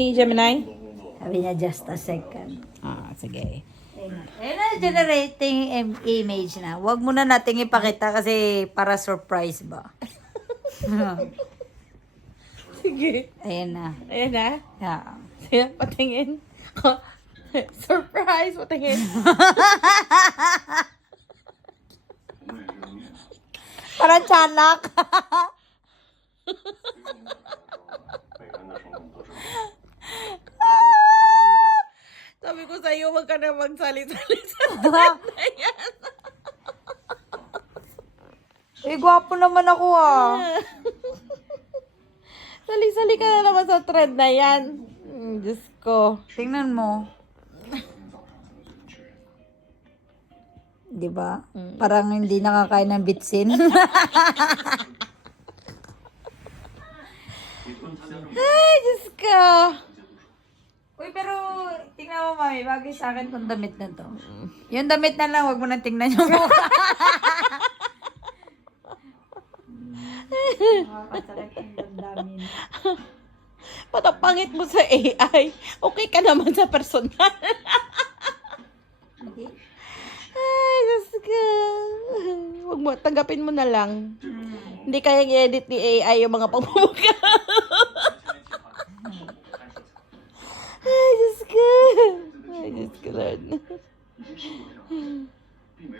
Ni Gemini? Sabi niya, just a second. Ah, sige. Ayun na, generating image na. Huwag muna nating ipakita kasi para surprise ba. Sige. Ayun na. Ayan na. Yeah. Sige, patingin. Surprise, patingin. Parang tiyanak. Sabi ko sa'yo, wag ka na magsali-sali sa trend na yan. Eh, gwapo naman ako ah. Sali-sali ka na naman sa trend na yan. Diyos ko. Tingnan mo. Di ba? Parang hindi nakakain ng bitsin. Ay, Diyos ko. Uy, pero tingnan mo, mami, bagay sa akin tong damit na to. Yung damit na lang, wag mo nang tingnan yung mukha. Nakakasarap yung damdamin. Patapangit mo sa AI. Okay ka naman sa personal. Ay, Diyos ko. Huwag mo, tanggapin mo na lang. Hindi kayang i-edit ni AI yung mga pagmumukha.